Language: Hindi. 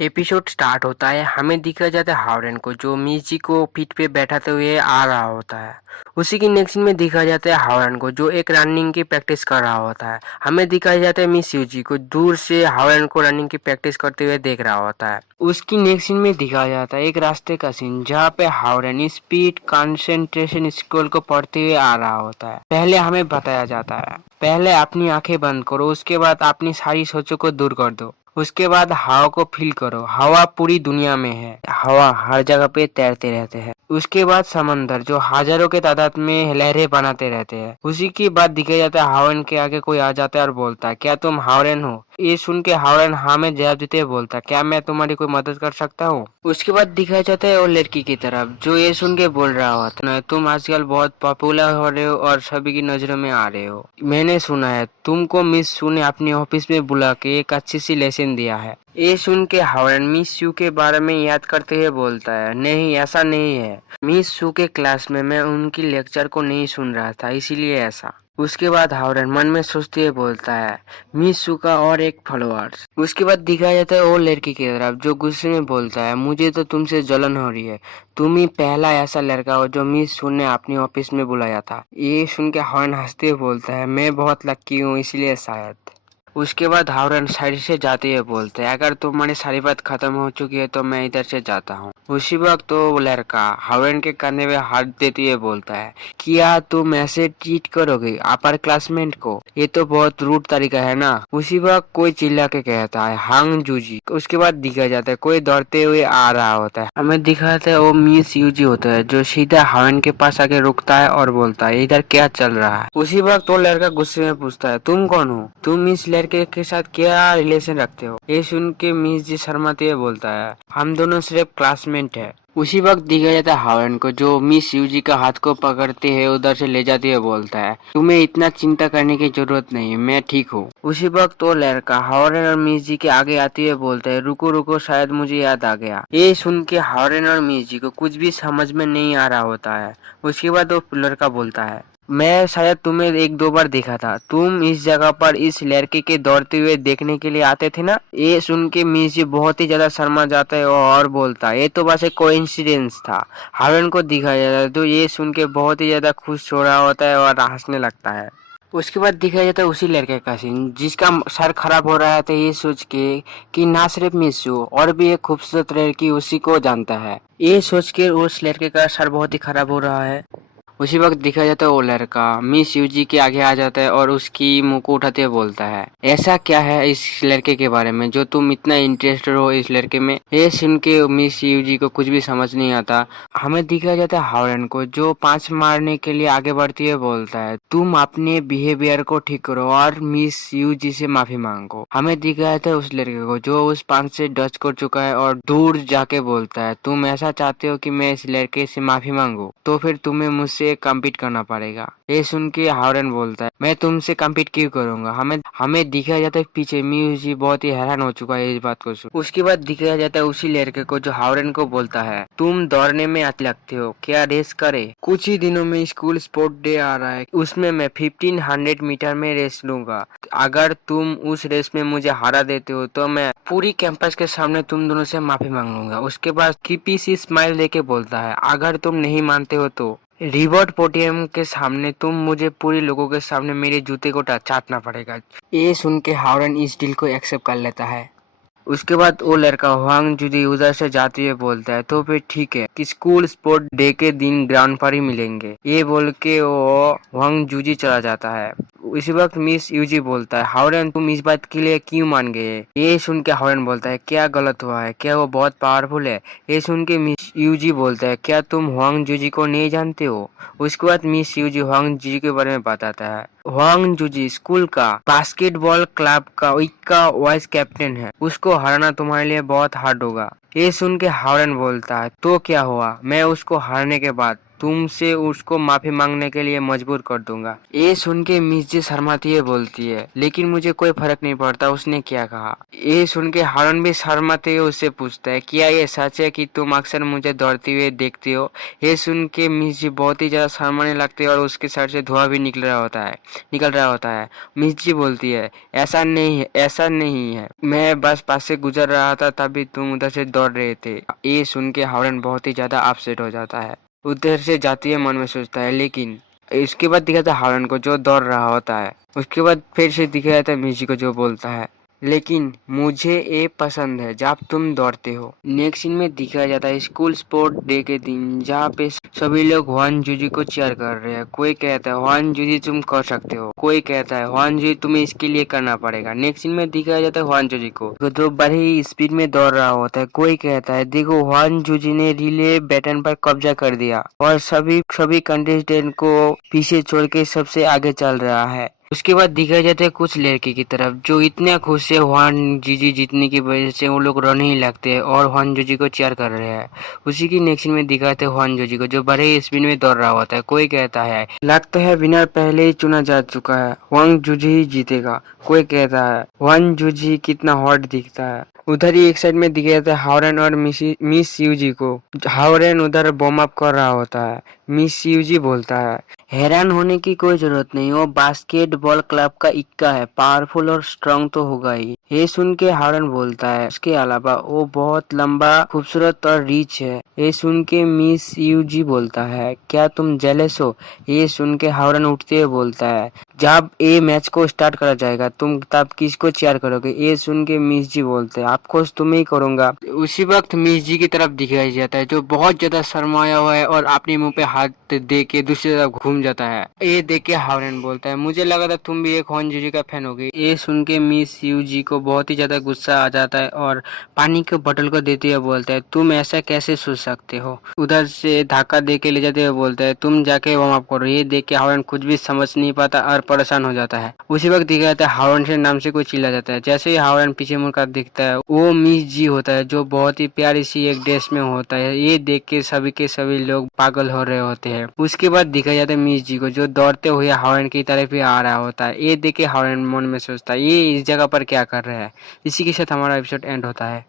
एपिसोड स्टार्ट होता है। हमें दिखा जाता है हावरन को जो मिर्ची को पीठ पे बैठाते हुए आ रहा होता है। उसी की नेक्स्ट में दिखा जाता है हावरन को जो एक रनिंग की प्रैक्टिस कर रहा होता है। हमें दिखाया जाता है मिस यूजी को दूर से हावरन को रनिंग की प्रैक्टिस करते हुए देख रहा होता है। उसकी नेक्स्ट सीन में दिखाया जाता है एक रास्ते का सीन जहाँ पे हावरन स्पीड कंसंट्रेशन स्कूल को पढ़ते हुए आ रहा होता है। पहले हमें बताया जाता है पहले अपनी आंखें बंद करो, उसके बाद अपनी सारी सोचों को दूर कर दो, उसके बाद हवा को फील करो। हवा पूरी दुनिया में है, हवा हर जगह पे तैरते रहते हैं। उसके बाद समंदर जो हजारों के तादाद में लहरें बनाते रहते हैं। उसी की बात दिखाई जाता है हावरन के आगे कोई आ जाता है और बोलता है क्या तुम हावरन हो। ये सुन के हावरन हाँ में जवाब देते हुए बोलता है क्या मैं तुम्हारी कोई मदद कर सकता हूँ। उसके बाद दिखाया जाता है और लड़की की तरफ जो ये सुन के बोल रहा होता है तुम आजकल बहुत पॉपुलर हो रहे हो और सभी की नजरों में आ रहे हो। मैंने सुना है तुमको मिस सू ने अपने ऑफिस में बुला के एक अच्छी सी लेसन दिया है। ये सुन के हावरन मिस सू के बारे में याद करते हुए बोलता है नहीं ऐसा नहीं है, मिस सू के क्लास में मैं उनकी लेक्चर को नहीं सुन रहा था इसीलिए ऐसा। उसके बाद हावरन मन में सोचते हुए बोलता है मिस सू का और एक फॉलोअर्स। उसके बाद दिखाया जाता है वो लड़की की तरफ जो गुस्से में बोलता है मुझे तो तुमसे जलन हो रही है, तुम ही पहला ऐसा लड़का हो जो मिस सू ने अपनी ऑफिस में बुलाया था। ये सुन के हावरन हंसते हुए बोलता है मैं बहुत लक्की हूँ इसलिए शायद। उसके बाद हावरन साइड से जाते हुए बोलते हैं अगर तुम्हारी सारी बात खत्म हो चुकी है तो मैं इधर से जाता हूँ। उसी वक्त तो वो लड़का हावरन के कंधे पे हाथ देते हुए बोलता है क्या तुम ऐसे ट्रीट करोगे अपर क्लासमेट को, ये तो बहुत रूड तरीका है ना। उसी वक्त कोई चिल्ला के कहता है हांग जूजी। उसके बाद दिखा जाता है कोई दौड़ते हुए आ रहा होता है। हमें दिखाता है वो मिस यूजी होता है जो सीधा हावरन के पास आके रुकता है और बोलता है इधर क्या चल रहा है। उसी वक्त वो लड़का गुस्से में पूछता है तुम कौन हो, तुम इस लड़के के साथ क्या रिलेशन रखते हो। ये सुन के मिस जी शर्माते हुए बोलता है हम दोनों सिर्फ क्लासमेट है। उसी वक्त दिखा जाता है हावरन को जो मिस यूजी का हाथ को पकड़ते है उधर से ले जाते हुए बोलता है तुम्हें इतना चिंता करने की जरूरत नहीं, मैं ठीक हूँ। उसी वक्त वो लड़का हावरन और मिस जी के आगे आते हुए बोलता है रुको रुको शायद मुझे याद आ गया। ये सुन के हावरन और मिस जी को कुछ भी समझ में नहीं आ रहा होता है। उसके बाद वो लड़का बोलता है मैं शायद तुम्हें एक दो बार देखा था, तुम इस जगह पर इस लड़के के दौड़ते हुए देखने के लिए आते थे ना। ये सुन के मिस जी बहुत ही ज्यादा शर्मा जाता है और बोलता है ये तो बस एक कोइंसिडेंस था। हावरन को दिखाया जाता है तो ये सुन के बहुत ही ज्यादा खुश हो रहा होता है और हंसने लगता है। उसके बाद दिखाया जाता है उसी लड़के का सीन जिसका सर खराब हो रहा था ये सोच के कि ना सिर्फ मिसू और भी एक खूबसूरत लड़की उसी को जानता है। ये सोच के उस लड़के का सर बहुत ही खराब हो रहा है। उसी वक्त दिखा जाता है वो लड़का मिस यूजी के आगे आ जाता है और उसकी मुंह को उठाते हुए बोलता है ऐसा क्या है इस लड़के के बारे में जो तुम इतना इंटरेस्टेड हो इस लड़के में। ये सुन के मिस यूजी को कुछ भी समझ नहीं आता। हमें दिखा जाता है हावरन को जो पांच मारने के लिए आगे बढ़ती है बोलता है तुम अपने बिहेवियर को ठीक करो और मिस यूजी से माफी मांगो। हमें दिखा जाता है उस लड़के को जो उस पांच से डच कर चुका है और दूर जाके बोलता है तुम ऐसा चाहते हो कि मैं इस लड़के से माफी मांगू तो फिर तुम्हें मुझसे कम्पीट करना पड़ेगा। ये सुन के हावरन बोलता है मैं तुमसे कम्पीट क्यों करूंगा। हमें हमें दिखाया जाता है पीछे मिस जी बहुत ही हैरान हो चुका है इस बात को सुन। उसके बाद दिखाया जाता है उसी लड़के को जो हावरन को बोलता है तुम दौड़ने में अच्छे लगते हो, क्या रेस करे। कुछ ही दिनों में स्कूल स्पोर्ट डे आ रहा है, उसमें मैं 1500 मीटर में रेस लूंगा। अगर तुम उस रेस में मुझे हरा देते हो तो मैं पूरी कैंपस के सामने तुम दोनों से माफी मांग लूंगा। उसके बाद क्रीपी सी स्माइल देके बोलता है अगर तुम नहीं मानते हो तो रिवॉर्ड पोडियम के सामने तुम मुझे पूरे लोगों के सामने मेरे जूते को चाटना पड़ेगा। ये सुन के हावरन इस डील को एक्सेप्ट कर लेता है। उसके बाद वो लड़का हुआंग जूजी उधर से जाते हुए बोलता है तो फिर ठीक है कि स्कूल स्पोर्ट डे के दिन ग्राउंड पर ही मिलेंगे। ये बोल के वो हुआंग जूजी चला जाता है। इसी वक्त मिस यूजी बोलता है हावरन तुम इस बात के लिए क्यों मान गए। ये सुन के हावरन बोलता है क्या गलत हुआ है, क्या वो बहुत पावरफुल है। ये सुन के मिस यूजी बोलता है क्या तुम हुआंग जूजी को नहीं जानते हो। उसके बाद मिस यूजी हुआंग जूजी के बारे में बताता है हुआंग जूजी स्कूल का बास्केटबॉल क्लब का वीक का वाइस कैप्टन है, उसको हराना तुम्हारे लिए बहुत हार्ड होगा। ये सुन के हावरन बोलता है तो क्या हुआ, मैं उसको हारने के बाद तुमसे उसको माफी मांगने के लिए मजबूर कर दूंगा। ये सुन के मिस जी शर्माती है, बोलती है लेकिन मुझे कोई फर्क नहीं पड़ता उसने क्या कहा। ये सुन के हारून भी शर्माते हुए उससे पूछता है क्या ये सच है कि तुम अक्सर मुझे दौड़ते हुए देखती हो। ये सुन के मिस जी बहुत ही ज्यादा शर्माने लगते हैं और उसके सर से धुआं भी निकल रहा होता है। मिस जी बोलती है ऐसा नहीं है, मैं बस पास से गुजर रहा था तभी तुम उधर से दौड़ रहे थे। ये सुन के हावरन बहुत ही ज्यादा अपसेट हो जाता है, उधर से जाती है, मन में सोचता है। लेकिन इसके बाद दिखाता है हावरन को जो दौड़ रहा होता है। उसके बाद फिर से दिखाया जाता है मिर्ची को जो बोलता है लेकिन मुझे ये पसंद है जब तुम दौड़ते हो। नेक्स्ट सीन में दिखाया जाता है स्कूल स्पोर्ट डे के दिन, जहाँ पे सभी लोग हुआन जूजी को चीयर कर रहे हैं। कोई कहता है हुआन जूजी तुम कर सकते हो, कोई कहता है हुआन जूजी तुम्हें इसके लिए करना पड़ेगा। नेक्स्ट सीन में दिखाया जाता है हुआन जूजी को जो बड़े ही स्पीड में दौड़ रहा होता है। कोई कहता है देखो हुआन जूजी ने रिले बैटन पर कब्जा कर दिया और सभी कंटेस्टेंट को पीछे छोड़ के सबसे आगे चल रहा है। उसके बाद दिखाया जाता है कुछ लड़के की तरफ जो इतने खुश है हुआन जीजी जीतने की वजह से, वो लोग रोने ही लगते हैं और हुआन जूजी को चीयर कर रहे हैं। उसी की नेक्स्ट में दिखाते हैं हुआन जूजी को जो बड़े स्पिन में दौड़ रहा होता है। कोई कहता है लगता है विनर पहले ही चुना जा चुका है, हुआन जूजी ही जीतेगा। कोई कहता है हुआन जूजी कितना हॉट दिखता है। उधर ही एक साइड में दिखाया जाता है हावरन और मिस यूजी को। हावरन उधर बॉम अप कर रहा होता है। मिस यूजी बोलता है हैरान होने की कोई जरूरत नहीं, वो बास्केटबॉल क्लब का इक्का है, पावरफुल और स्ट्रांग तो होगा ही। ये सुन के हावरन बोलता है उसके अलावा वो बहुत लंबा, खूबसूरत और रिच है। ये सुन के मिस यूजी बोलता है क्या तुम जेलस हो। ये सुन के हावरन उठते हुए बोलता है जब ये मैच को स्टार्ट करा जाएगा तुम तब किसको चीयर करोगे। ये सुन के मिस जी बोलते हैं ऑफ कोर्स तुम्हें ही करूंगा। उसी वक्त मिस जी की तरफ दिखाई जाता है जो बहुत ज्यादा शर्माया हुआ है और अपने मुंह पे हाथ दे के दूसरी तरफ घूम जाता है। ये देख के हावरन बोलता है मुझे लगा था तुम भी एक हुआन जूजी का फैन होगी। ये सुन के मिस यूजी को बहुत ही ज्यादा गुस्सा आ जाता है और पानी के बोतल को देते हुए बोलता है तुम ऐसा कैसे सोच सकते हो। उधर से धक्का दे के ले जाते हुए बोलता है तुम जाके वार्म अप करो। ये देख के हावरन कुछ भी समझ नहीं पाता और परेशान हो जाता है। उसी वक्त दिखा जाता है हावरन से नाम से कोई चिल्ला जाता है। जैसे ही हावरन पीछे मुड़कर दिखता है वो मिस जी होता है जो बहुत ही प्यारी सी एक ड्रेस में होता है। ये देख के सभी लोग पागल हो रहे होते हैं। उसके बाद दिखा जाता है मिस जी को जो दौड़ते हुए हावरन की तरफ ही आ रहा होता है। ये देख के हावरन मन में सोचता है ये इस जगह पर क्या कर रहा है। इसी के साथ हमारा एपिसोड एंड होता है।